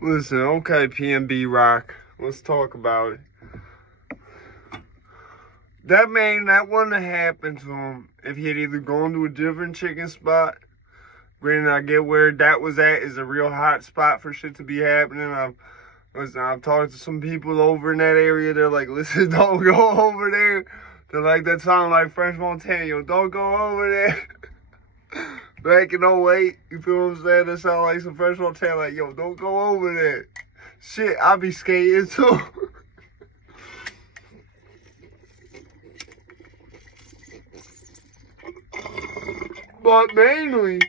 Listen, okay, PNB Rock. Let's talk about it. That wouldn't have happened to him if he had either gone to a different chicken spot. Granted, I get where that was at is a real hot spot for shit to be happening. I've talked to some people over in that area. They're like, listen, don't go over there. They're like, that sound like French Montana. Yo, don't go over there. Back in 08, you feel what I'm saying? That sound like some French Montana. Like, yo, don't go over there. Shit, I be skating too. But mainly,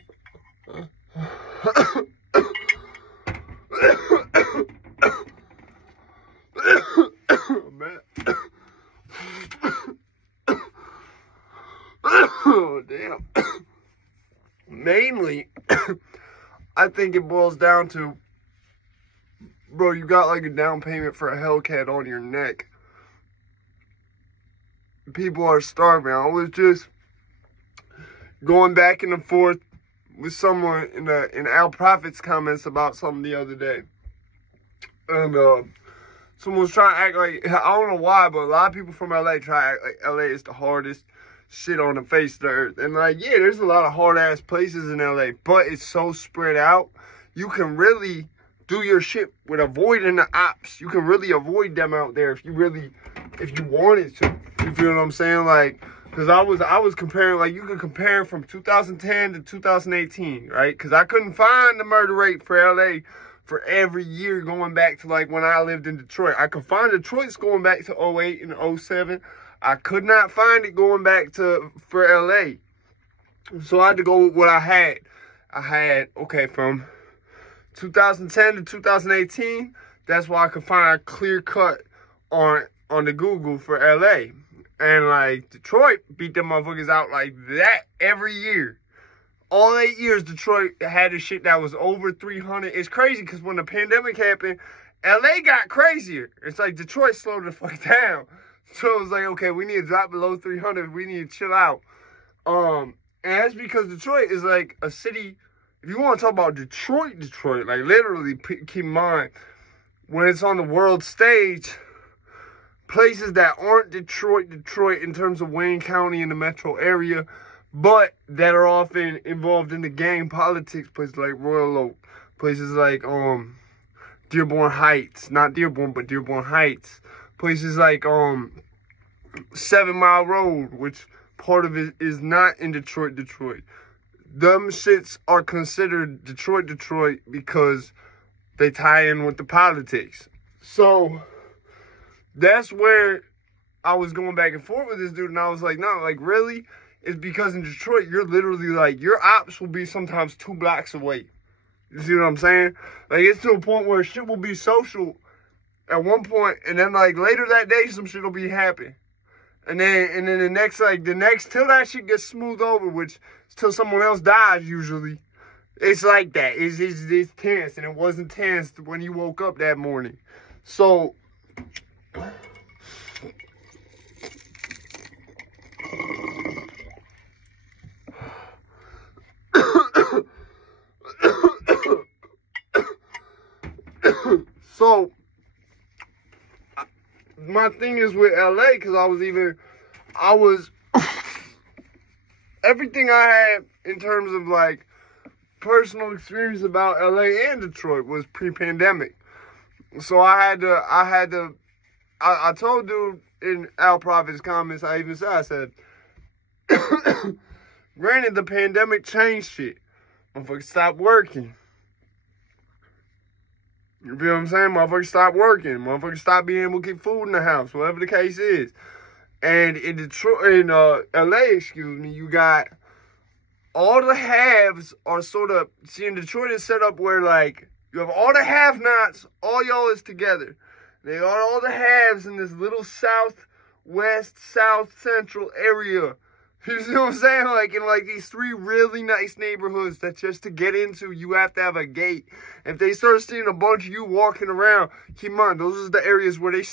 oh, damn. Mainly, I think it boils down to, bro, you got like a down payment for a Hellcat on your neck. People are starving. I was just going back and forth with someone in Al Prophet's comments about something the other day. And someone was trying to act like, I don't know why, but a lot of people from LA try to act like LA is the hardest shit on the face of the earth. And like, yeah, there's a lot of hard ass places in LA, but it's so spread out. You can really do your shit with avoiding the ops. You can really avoid them out there if you wanted to. You feel what I'm saying? Like, because I was comparing, like, you could compare from 2010 to 2018, right? Because I couldn't find the murder rate for LA for every year going back to, like, when I lived in Detroit. I could find Detroit's going back to 08 and 07. I could not find it going back for LA. So I had to go with what I had. I had, okay, from 2010 to 2018, that's why I could find a clear cut on the Google for LA. And like Detroit beat them motherfuckers out like that every year. All 8 years, Detroit had the shit that was over 300. It's crazy because when the pandemic happened, LA got crazier. It's like Detroit slowed the fuck down. So it was like, okay, we need to drop below 300. We need to chill out. And that's because Detroit is like a city. If you want to talk about Detroit, like literally, keep in mind, when it's on the world stage, places that aren't Detroit in terms of Wayne County and the metro area, but that are often involved in the gang politics, places like Royal Oak, places like Dearborn Heights, not Dearborn, but Dearborn Heights, places like 7 Mile Road, which part of it is not in Detroit. Them shits are considered Detroit because they tie in with the politics. So that's where I was going back and forth with this dude, and I was like, no, like, really? It's because in Detroit, you're literally, like, your ops will be sometimes 2 blocks away. You see what I'm saying? Like, it's to a point where shit will be social at one point, and then, like, later that day, some shit will be happening. And then the next, till that shit gets smoothed over, which is till someone else dies, usually. It's like that. It's tense, and it wasn't tense when you woke up that morning. So my thing is with LA, because everything I had in terms of like personal experience about LA and Detroit was pre-pandemic. So I told dude in Al Prophet's comments, I said, granted, the pandemic changed shit. Motherfuckers stopped working. You feel what I'm saying? Motherfuckers stopped working. Motherfuckers stopped being able to keep food in the house, whatever the case is. And in LA, you got all the haves are sort of, see, in Detroit is set up where, like, you have all the have-nots, all y'all is together. They are all the haves in this little southwest, south central area. You see what I'm saying? Like, in like these 3 really nice neighborhoods that just to get into, you have to have a gate. If they start seeing a bunch of you walking around, keep in mind, those are the areas where they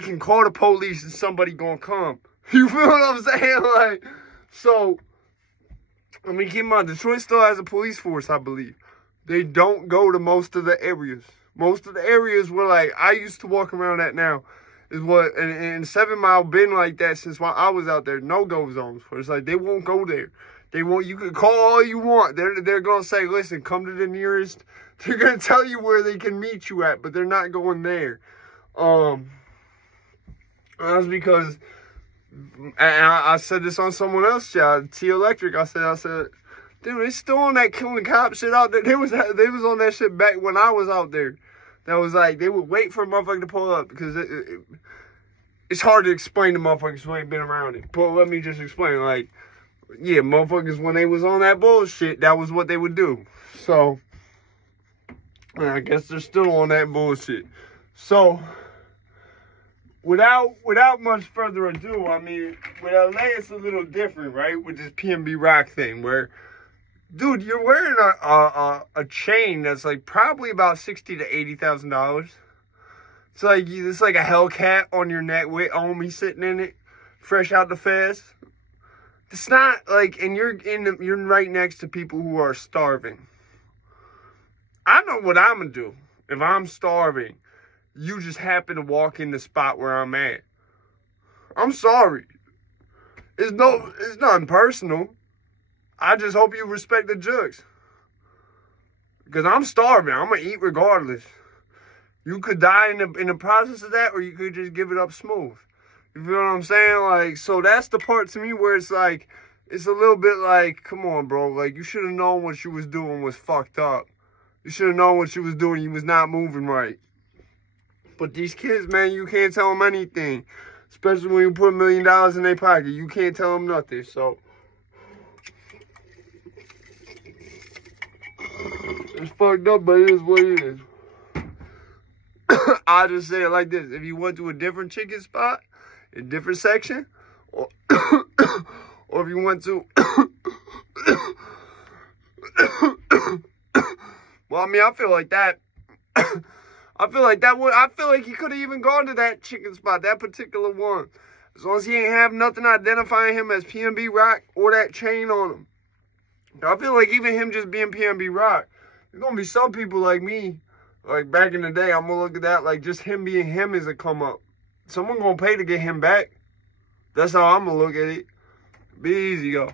can call the police and somebody gonna come. You feel what I'm saying? Like, so, I mean, keep in mind, Detroit still has a police force, I believe. they don't go to most of the areas. Most of the areas where, like, I used to walk around at now is what, and 7 Mile been like that since while I was out there, no-go zones. Where it's like, they won't go there. They won't, you can call all you want. They're going to say, listen, come to the nearest. They're going to tell you where they can meet you at, but they're not going there. That's because, and I said this on someone else's job, T Electric. I said, dude, they still on that killing cop shit out there. They was on that shit back when I was out there. That was like, they would wait for a motherfucker to pull up because it's hard to explain to motherfuckers who ain't been around it. But let me just explain. Like, yeah, motherfuckers, when they was on that bullshit, that was what they would do. So, I guess they're still on that bullshit. So, without much further ado, I mean, with LA, it's a little different, right? With this PNB Rock thing, where, dude, you're wearing a chain that's like probably about $60,000 to $80,000. It's like a Hellcat on your neck with homie sitting in it, fresh out the fest. It's not like, and you're right next to people who are starving. I know what I'm gonna do if I'm starving. You just happen to walk in the spot where I'm at. I'm sorry. It's nothing personal. I just hope you respect the jugs. Because I'm starving. I'm going to eat regardless. You could die in the process of that, or you could just give it up smooth. You feel what I'm saying? Like, so that's the part to me where it's like, it's a little bit like, come on, bro. Like, you should have known what you was doing was fucked up. You should have known what you was doing. You was not moving right. But these kids, man, you can't tell them anything. Especially when you put $1 million in their pocket. You can't tell them nothing. So, it's fucked up, but it is what it is. I just say it like this. If you went to a different chicken spot, a different section, or if you went to... Well, I mean, I feel like that... I feel like he could have even gone to that chicken spot, that particular one. As long as he ain't have nothing identifying him as PNB Rock or that chain on him. I feel like even him just being PNB Rock, there's going to be some people like me, like back in the day, I'm going to look at that like just him being him is a come up. Someone going to pay to get him back. That's how I'm going to look at it. Be easy, yo.